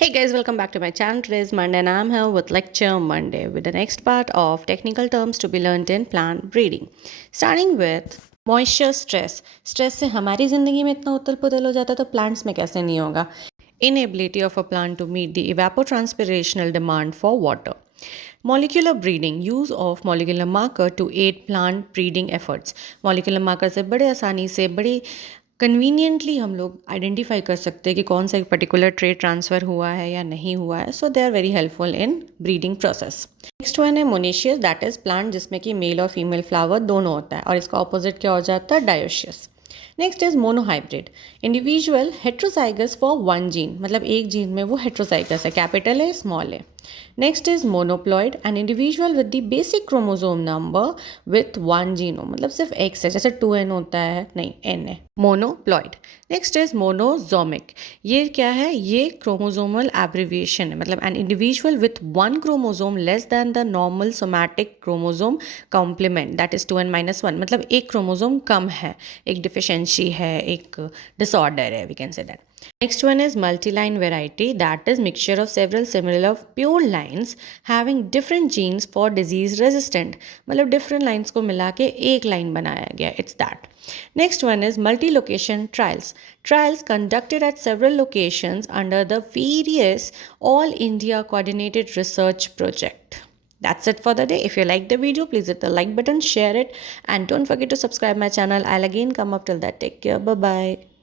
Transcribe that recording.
Hey guys, welcome back to my channel. Today is Monday and I'm here with Lecture Monday with the next part of technical terms to be learned in plant breeding. Starting with moisture stress. Stress से हमारी ज़िंदगी में इतना उथल पुथल हो जाता है तो plants में कैसे नहीं होगा. Inability of a plant to meet the evapotranspirational demand for water. Molecular breeding, use of molecular marker to aid plant breeding efforts. Molecular marker से बड़े आसानी से बड़ी कन्वीनियंटली हम लोग आइडेंटिफाई कर सकते हैं कि कौन सा एक पर्टिकुलर ट्रेट ट्रांसफ़र हुआ है या नहीं हुआ है. So they are very helpful in breeding process. Next one है मोनेशियस, दैट इज़ प्लांट जिसमें कि मेल और फीमेल फ्लावर दोनों होता है और इसका ऑपोजिट क्या हो जाता है, dioecious. Next is monohybrid, individual heterozygous for one gene, मतलब एक जीन में वो हेट्रोजाइगस है, कैपिटल है स्मॉल है. Next is monoploid, an individual with the basic chromosome number with one genome, मतलब सिर्फ एक्स है, जैसे 2n होता है, नहीं n है, मोनोप्लॉइड. नेक्स्ट इज मोनोजोमिक, ये क्या है, ये क्रोमोसोमल एब्रिविएशन है, मतलब an individual with one chromosome less than the normal somatic chromosome complement, that is 2n-1, मतलब एक क्रोमोसोम कम है, एक डिफिशेंसी है, एक डिसऑर्डर है, we can say that. Next one is multi-line variety, that is mixture of several similar pure lines having different genes for disease resistant, मतलब different lines को मिला के एक line बनाया गया, it's that. Next one is multi-location trials. Trials conducted at several locations under the various All India Coordinated Research Project. That's it for the day. If you like the video, please hit the like button, share it, and don't forget to subscribe my channel. I'll again come up till that. Take care. Bye-bye.